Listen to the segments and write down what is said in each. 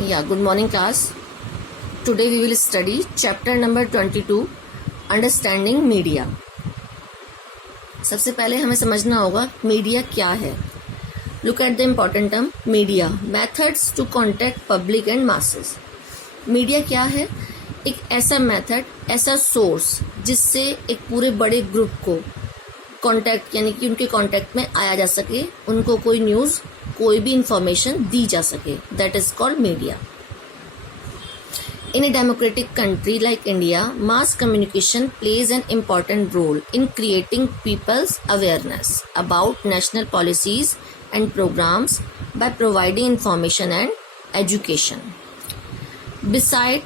Yeah, good morning class. Today we will study chapter number 22 Understanding Media. सबसे पहले हमें समझना होगा मीडिया क्या है. Look at the important term media. Methods to contact public and masses. Media क्या है? एक ऐसा मेथड, ऐसा सोर्स जिससे एक पूरे बड़े ग्रुप को कांटेक्ट यानी कि उनके कांटेक्ट में आया जा सके, उनको कोई न्यूज़, कोई भी इंफॉर्मेशन दी जा सके. That is called media. In a democratic country like India, mass communication plays an important role in creating people's awareness about national policies and programs by providing information and education. Besides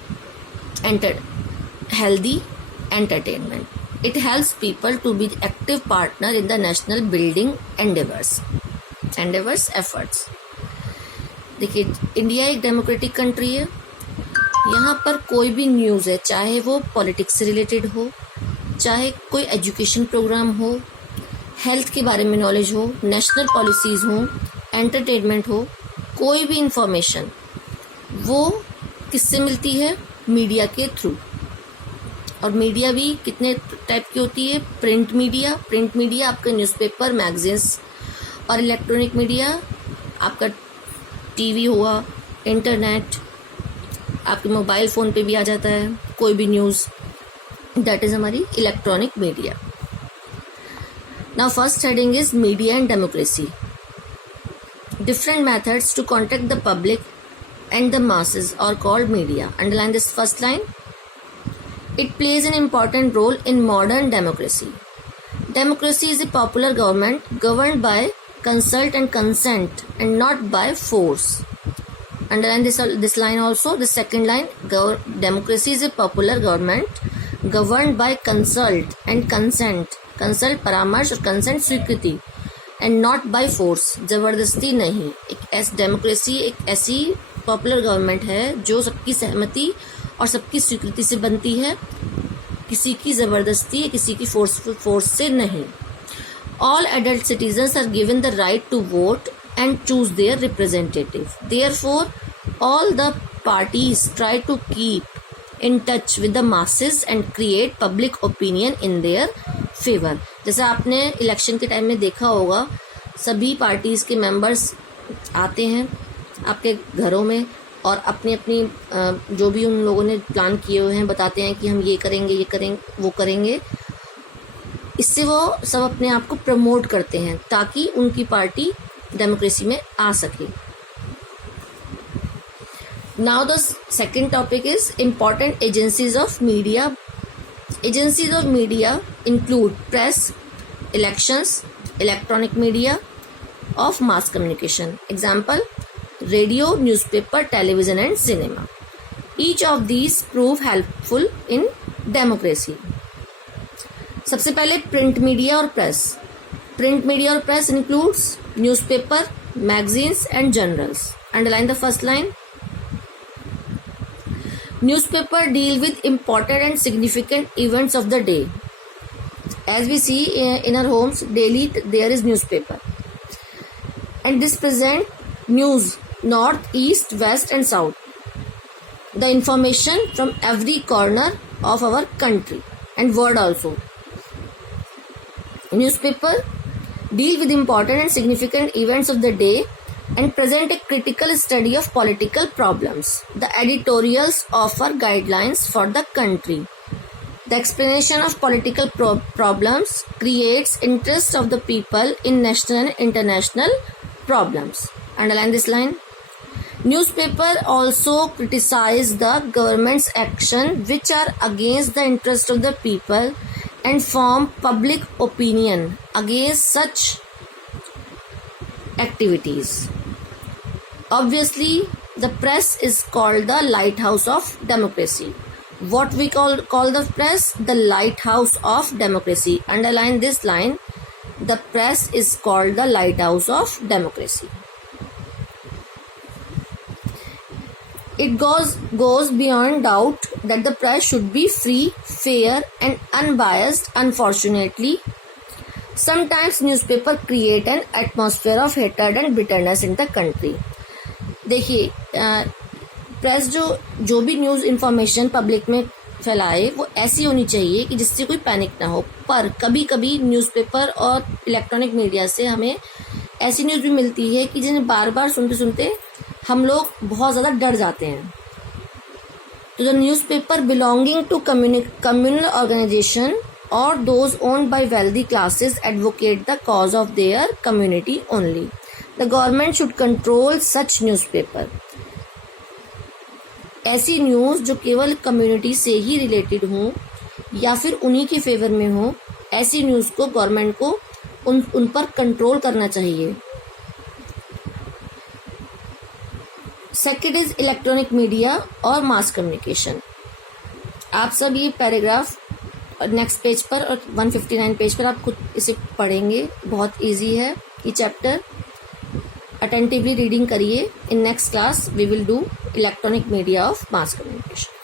healthy entertainment, it helps people to be active partner in the national building efforts. देखिए, India एक democratic country है. यहाँ पर कोई भी news है, चाहे वो पॉलिटिक्स से रिलेटेड हो, चाहे कोई एजुकेशन प्रोग्राम हो, हेल्थ के बारे में नॉलेज हो, नेशनल पॉलिसीज़ हो, एंटरटेनमेंट हो, कोई भी इंफॉर्मेशन वो किससे मिलती है? मीडिया के थ्रू. और मीडिया भी कितने टाइप की होती है? प्रिंट मीडिया आपका न्यूज़पेपर, मैगजीन्स, और इलेक्ट्रॉनिक मीडिया आपका टीवी हुआ, इंटरनेट, आपके मोबाइल फ़ोन पे भी आ जाता है कोई भी न्यूज़. दैट इज़ हमारी electronic media. Now first heading is media and democracy. Different methods to contact the public and the masses are called media. Underline this first line. It plays an important role in modern democracy. Democracy is a popular government governed by consult and consent and not by force. Underline this line also. The second line, democracy is a popular government governed by consult and consent. Consult परामर्श और consent स्वीकृति, and not by force, जबरदस्ती नहीं. Democracy एक ऐसी popular government है जो सबकी सहमति और सबकी स्वीकृति से बनती है, किसी की जबरदस्ती या किसी की फोर्स से नहीं. All adult citizens are given the right to vote and choose their representative. Therefore, all the parties try to keep in touch with the masses and create public opinion in their favor. जैसा आपने election के time में देखा होगा, सभी parties के members आते हैं आपके घरों में और अपनी अपनी जो भी उन लोगों ने प्लान किए हुए हैं बताते हैं कि हम ये करेंगे, वो करेंगे. इससे वो सब अपने आप को प्रमोट करते हैं ताकि उनकी पार्टी डेमोक्रेसी में आ सके. Now the second topic is important agencies of media. Agencies of media include press, elections, electronic media of mass communication. Example, radio, newspaper, television and cinema. Each of these prove helpful in democracy. सबसे पहले print media और press. Print media और press includes newspaper, magazines and journals. Underline the first line. Newspaper deal with important and significant events of the day. As we see in our homes daily, there is newspaper. And this present news north, east, west and south. The information from every corner of our country and world also. Newspaper deal with important and significant events of the day and present a critical study of political problems. The editorials offer guidelines for the country. The explanation of political problems creates interest of the people in national and international problems. Underline this line. Newspaper also criticize the government's action which are against the interest of the people and form public opinion against such activities. Obviously, the press is called the lighthouse of democracy. What we call the press? The lighthouse of democracy. Underline this line. The press is called the lighthouse of democracy. It goes beyond doubt that the press should be free, fair and unbiased. Unfortunately, sometimes newspaper create an atmosphere of hatred and bitterness in the country. देखिए, press जो भी news information public में फैलाए वो ऐसी होनी चाहिए कि जिससे कोई पैनिक ना हो। पर कभी कभी न्यूज़पेपर और इलेक्ट्रॉनिक मीडिया से हमें ऐसी न्यूज़ भी मिलती है कि जिन्हें बार बार सुनते सुनते हम लोग बहुत ज़्यादा डर जाते हैं। तो the newspaper belonging to communal organization or those owned by wealthy classes advocate the cause of their community only. The government should control such newspaper. ऐसी न्यूज़ जो केवल कम्युनिटी से ही रिलेटेड हो या फिर उन्हीं के फेवर में हो, ऐसी न्यूज़ को गवर्नमेंट को उन पर कंट्रोल करना चाहिए। सेकेंड इज इलेक्ट्रॉनिक मीडिया और मास कम्युनिकेशन। आप सब ये पैराग्राफ नेक्स्ट पेज पर और 159 पेज पर आप खुद इसे पढ़ेंगे, बहुत इजी है ये चैप्टर। अटेंटिवली रीडिंग करिए। In next class we will do electronic media of mass communication.